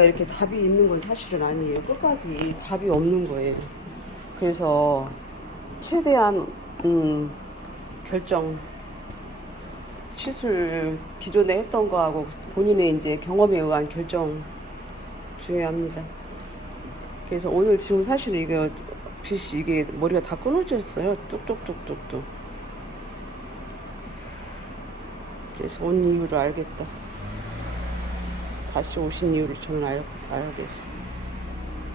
이렇게 답이 있는 건 사실은 아니에요. 끝까지 답이 없는 거예요. 그래서 최대한 결정, 시술 기존에 했던 거하고 본인의 이제 경험에 의한 결정 중요합니다. 그래서 오늘 지금 사실 이게 빛이 이게 머리가 다 끊어졌어요. 뚝뚝뚝뚝뚝. 그래서 온 이유를 알겠다. 다시 오신 이유를 저는 알겠어.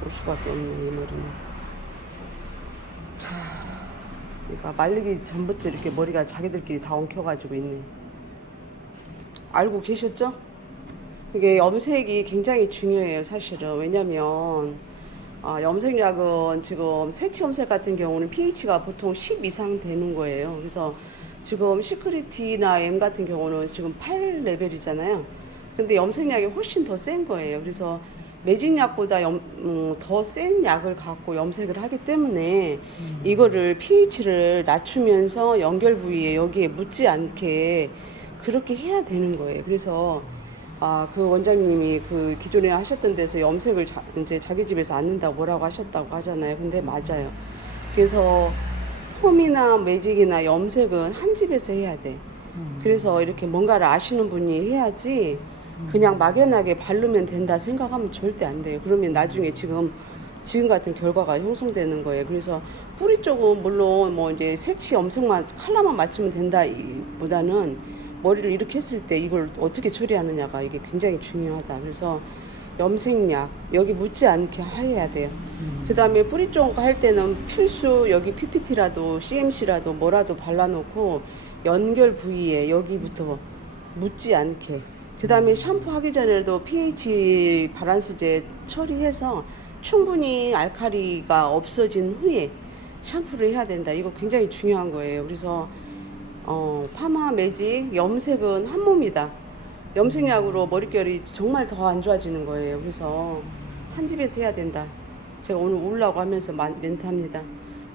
올 수밖에 없네, 이 머리는. 자, 그러니까 말리기 전부터 이렇게 머리가 자기들끼리 다 엉켜가지고 있네. 알고 계셨죠? 이게 염색이 굉장히 중요해요, 사실은. 왜냐면 염색약은 지금 색치 염색 같은 경우는 pH가 보통 10 이상 되는 거예요. 그래서 지금 시크릿티나 M 같은 경우는 지금 8레벨이잖아요. 근데 염색약이 훨씬 더 센 거예요. 그래서 매직약보다 더 센 약을 갖고 염색을 하기 때문에 이거를 pH를 낮추면서 연결 부위에 여기에 묻지 않게 그렇게 해야 되는 거예요. 그래서 그 원장님이 그 기존에 하셨던 데서 염색을 이제 자기 집에서 안 는다고 뭐라고 하셨다고 하잖아요. 근데 맞아요. 그래서 폼이나 매직이나 염색은 한 집에서 해야 돼. 그래서 이렇게 뭔가를 아시는 분이 해야지 그냥 막연하게 바르면 된다 생각하면 절대 안 돼요. 그러면 나중에 지금 같은 결과가 형성되는 거예요. 그래서 뿌리 쪽은 물론 뭐 이제 색치 염색만 컬러만 맞추면 된다 보다는 머리를 이렇게 했을 때 이걸 어떻게 처리하느냐가 이게 굉장히 중요하다. 그래서 염색약 여기 묻지 않게 해야 돼요. 그 다음에 뿌리 쪽 할 때는 필수 여기 PPT라도 CMC라도 뭐라도 발라놓고 연결 부위에 여기부터 묻지 않게. 그 다음에 샴푸 하기 전에도 pH 바란스제 처리해서 충분히 알칼리가 없어진 후에 샴푸를 해야 된다. 이거 굉장히 중요한 거예요. 그래서 파마, 매직, 염색은 한 몸이다. 염색약으로 머릿결이 정말 더 안 좋아지는 거예요. 그래서 한 집에서 해야 된다. 제가 오늘 오려고 하면서 멘트합니다.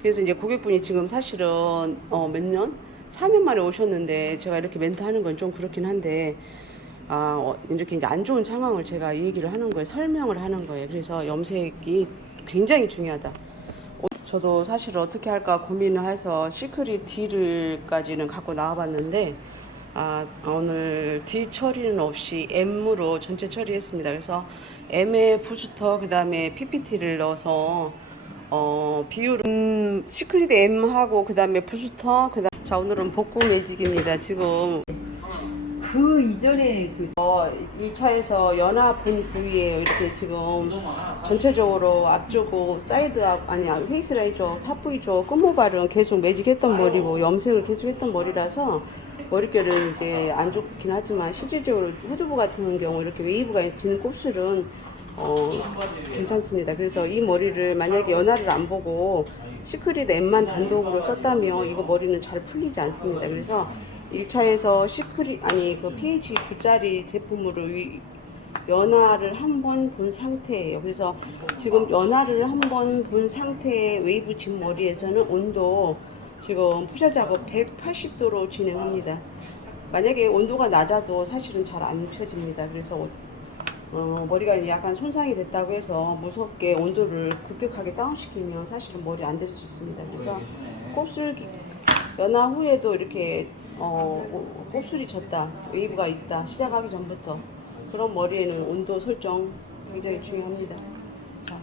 그래서 이제 고객분이 지금 사실은 몇 년? 4년 만에 오셨는데 제가 이렇게 멘트하는 건 좀 그렇긴 한데 이렇게 이제 안 좋은 상황을 제가 얘기를 하는 거예요. 설명을 하는 거예요. 그래서 염색이 굉장히 중요하다. 저도 사실 어떻게 할까 고민을 해서 시크릿 D를까지는 갖고 나와봤는데 오늘 D 처리는 없이 M으로 전체 처리했습니다. 그래서 M에 부스터 그 다음에 PPT를 넣어서 비율은 시크릿 M하고 그 다음에 부스터 자 오늘은 복고 매직입니다. 지금 그 이전에 1차에서 연화 본 부위에 이렇게 지금 전체적으로 앞쪽 사이드 앞 아니 페이스라인 쪽 탑 부위 쪽 끝모발은 계속 매직했던 머리고 염색을 계속 했던 머리라서 머릿결은 이제 안 좋긴 하지만 실질적으로 후두부 같은 경우 이렇게 웨이브가 지는 곱슬은 괜찮습니다. 그래서 이 머리를 만약에 연화를 안 보고 시크릿 M만 단독으로 썼다면 이거 머리는 잘 풀리지 않습니다. 그래서 1차에서 그 pH 9짜리 제품으로 연화를 한 번 본 상태예요. 그래서 지금 연화를 한 번 본 상태의 웨이브 진 머리에서는 온도 지금 푸샤 작업 180도로 진행합니다. 만약에 온도가 낮아도 사실은 잘 안 펴집니다. 그래서 머리가 약간 손상이 됐다고 해서 무섭게 온도를 급격하게 다운시키면 사실은 머리 안 될 수 있습니다. 그래서 곱슬 연화 후에도 이렇게 곱슬이 졌다, 웨이브가 있다 시작하기 전부터 그런 머리에는 온도 설정 굉장히 중요합니다. 자,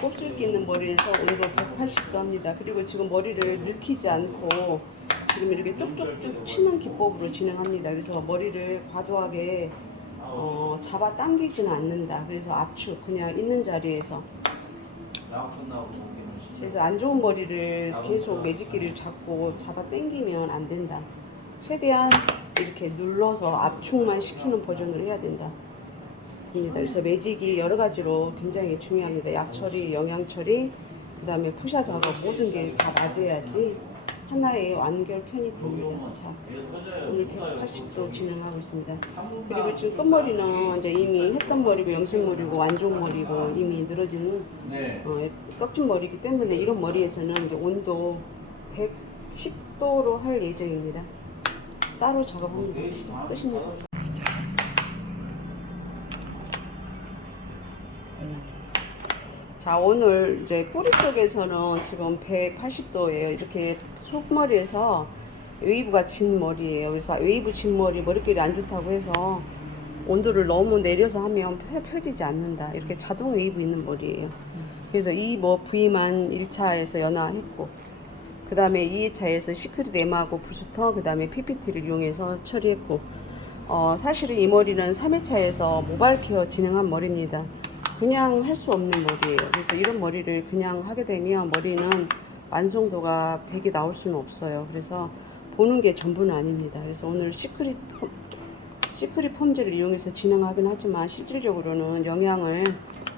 곱슬기 있는 머리에서 온도 180도 합니다. 그리고 지금 머리를 늙히지 않고 지금 이렇게 뚝뚝뚝 치는 기법으로 진행합니다. 그래서 머리를 과도하게 잡아 당기지는 않는다. 그래서 압축 그냥 있는 자리에서 그래서 안 좋은 머리를 계속 매직기를 잡고 잡아 당기면 안 된다. 최대한 이렇게 눌러서 압축만 시키는 버전을 해야 된다. 그래서 매직이 여러 가지로 굉장히 중요합니다. 약 처리, 영양 처리, 그 다음에 푸샤 작업 모든 게 다 맞아야지 하나의 완결 편이 됩니다. 자, 오늘 180도 진행하고 있습니다. 그리고 지금 끝머리는 이제 이미 했던 머리고 염색머리고 완종 머리고 이미 늘어진 껍질 머리이기 때문에 이런 머리에서는 이제 온도 110도로 할 예정입니다. 따로 작업하면 끝입니다. 자, 오늘 이제 뿌리 쪽에서는 지금 180도예요. 이렇게 속머리에서 웨이브가 진 머리예요. 그래서 웨이브 진 머리결이 안 좋다고 해서 온도를 너무 내려서 하면 펴지지 않는다. 이렇게 자동 웨이브 있는 머리예요. 그래서 이 부위만 1차에서 연화했고, 그 다음에 2차에서 시크릿 엠하고 부스터, 그 다음에 PPT를 이용해서 처리했고, 사실은 이 머리는 3회차에서 모발 케어 진행한 머리입니다. 그냥 할 수 없는 머리예요. 그래서 이런 머리를 그냥 하게 되면 머리는 완성도가 100이 나올 수는 없어요. 그래서 보는 게 전부는 아닙니다. 그래서 오늘 시크릿 폼젤을 이용해서 진행하긴 하지만 실질적으로는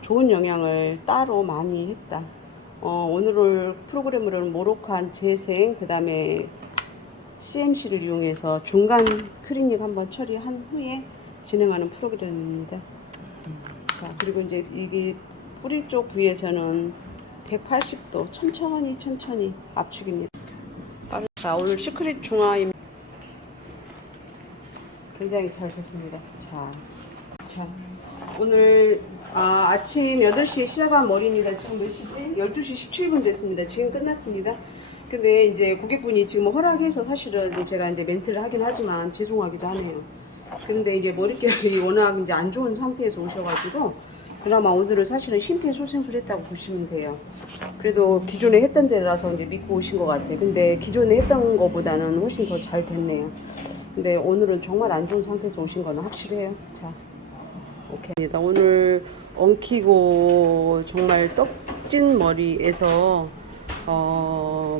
좋은 영양을 따로 많이 했다. 오늘 프로그램으로는 모로칸 재생, 그 다음에 CMC를 이용해서 중간 클리닉 한번 처리한 후에 진행하는 프로그램입니다. 자, 그리고 이제 이게 뿌리 쪽 부위에서는 180도 천천히 압축입니다. 자, 오늘 시크릿 중화입니다. 굉장히 잘 됐습니다. 자, 오늘 아침 8시에 시작한 머리입니다. 지금 몇 시지? 12시 17분 됐습니다. 지금 끝났습니다. 근데 이제 고객분이 지금 허락해서 사실은 제가 이제 멘트를 하긴 하지만 죄송하기도 하네요. 근데 이제 머릿결이 워낙 이제 안 좋은 상태에서 오셔가지고 그나마 오늘은 사실은 심폐소생술했다고 보시면 돼요. 그래도 기존에 했던 데라서 이제 믿고 오신 것 같아요. 근데 기존에 했던 것보다는 훨씬 더 잘 됐네요. 근데 오늘은 정말 안 좋은 상태에서 오신 거는 확실해요. 자, 오케이. 오늘 엉키고 정말 떡진 머리에서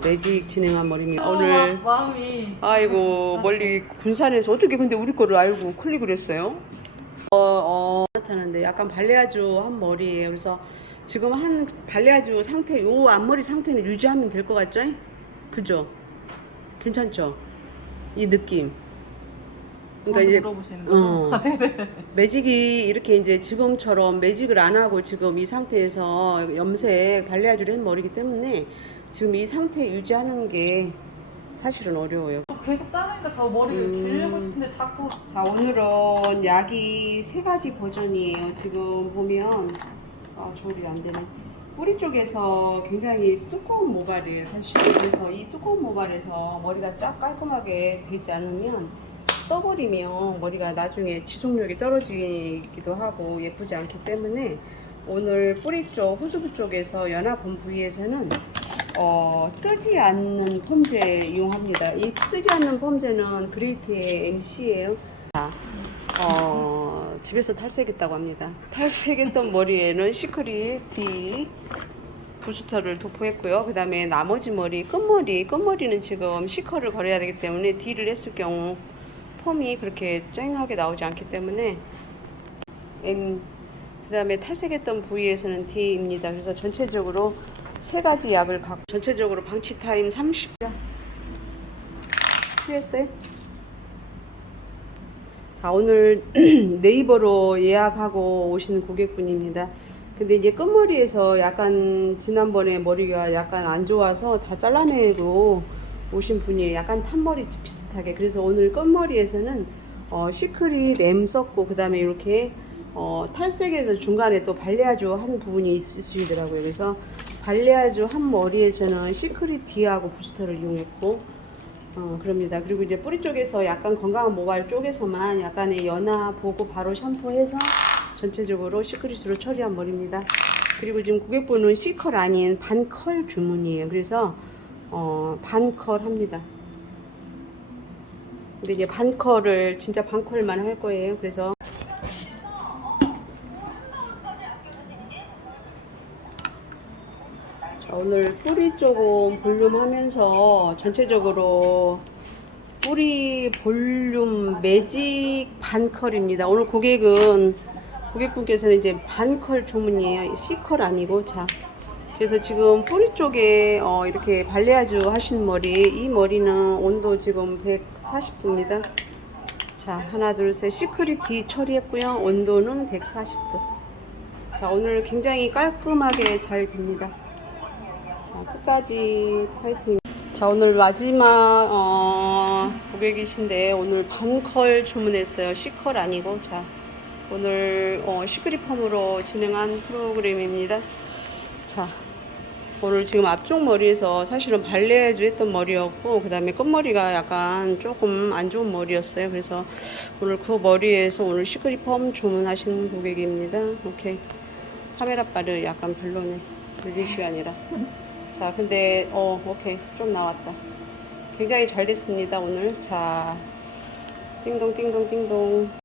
매직 진행한 머리입니다. 오늘 마음이 아이고 멀리 군산에서 어떻게 근데 우리 거를 알고 클릭을 했어요? 나타나는데 약간 발레아주 한 머리예요. 그래서 지금 한 발레아주 상태, 요 앞머리 상태는 유지하면 될 것 같죠? 그죠? 괜찮죠? 이 느낌. 그러니까 이제 물어보시는 거죠? 매직이 이렇게 이제 지금처럼 매직을 안 하고 지금 이 상태에서 염색 발레아주를 한 머리이기 때문에 지금 이 상태 유지하는 게 사실은 어려워요. 계속 자르니까 저 머리 기르고 싶은데 자꾸. 자, 오늘은 약이 3가지 버전이에요. 지금 보면 조리 안 되네. 뿌리 쪽에서 굉장히 두꺼운 모발이에요, 사실. 그래서 이 두꺼운 모발에서 머리가 쫙 깔끔하게 되지 않으면 떠버리면 머리가 나중에 지속력이 떨어지기도 하고 예쁘지 않기 때문에 오늘 뿌리 쪽, 후두부 쪽에서 연화본 부위에서는 뜨지 않는 폼제 이용합니다. 이 뜨지 않는 폼제는 그레이트의 MC예요. 집에서 탈색했다고 합니다. 탈색했던 머리에는 시크릿 D 부스터를 도포했고요. 그 다음에 나머지 끝머리는 지금 C컬을 걸어야 되기 때문에 D를 했을 경우 폼이 그렇게 쨍하게 나오지 않기 때문에 M, 그 다음에 탈색했던 부위에서는 D입니다. 그래서 전체적으로 3가지 약을 갖고 전체적으로 방치 타임 30분 했어요. 자, 오늘 네이버로 예약하고 오시는 고객분입니다. 근데 이제 끝머리에서 약간 지난번에 머리가 약간 안 좋아서 다 잘라내고 오신 분이에요. 약간 탄머리 비슷하게. 그래서 오늘 끝머리에서는 시크릿 M 썼고 그 다음에 이렇게 탈색에서 중간에 또 발레아주 한 부분이 있으시더라고요. 그래서 발레아주 한 머리에서는 시크릿 D하고 부스터를 이용했고 그럽니다. 그리고 이제 뿌리 쪽에서 약간 건강한 모발 쪽에서만 약간의 연화 보고 바로 샴푸해서 전체적으로 시크릿으로 처리한 머리입니다. 그리고 지금 고객분은 C컬 아닌 반컬 주문이에요. 그래서 반컬 합니다. 근데 이제 반컬을 진짜 반컬만 할 거예요. 그래서 자, 오늘 뿌리 조금 볼륨하면서 전체적으로 뿌리 볼륨 매직 반컬입니다. 오늘 고객분께서는 이제 반컬 주문이에요. C컬 아니고. 자, 그래서 지금 뿌리 쪽에 이렇게 발레아주 하신 이 머리는 온도 지금 140도입니다. 자, 하나 둘 셋 시크릿 D 처리했고요. 온도는 140도. 자, 오늘 굉장히 깔끔하게 잘 됩니다. 자, 끝까지 파이팅. 자, 오늘 마지막 고객이신데 오늘 반컬 주문했어요. C컬 아니고. 자, 오늘 시크릿 펌으로 진행한 프로그램입니다. 자, 오늘 지금 앞쪽 머리에서 사실은 발레도 했던 머리였고, 그 다음에 끝머리가 약간 조금 안 좋은 머리였어요. 그래서 오늘 그 머리에서 오늘 시크릿 펌 주문하신 고객입니다. 오케이. 카메라 바를 약간 별로네. 늦은 시간이라. 자, 근데, 오케이. 좀 나왔다. 굉장히 잘 됐습니다, 오늘. 자, 띵동, 띵동, 띵동.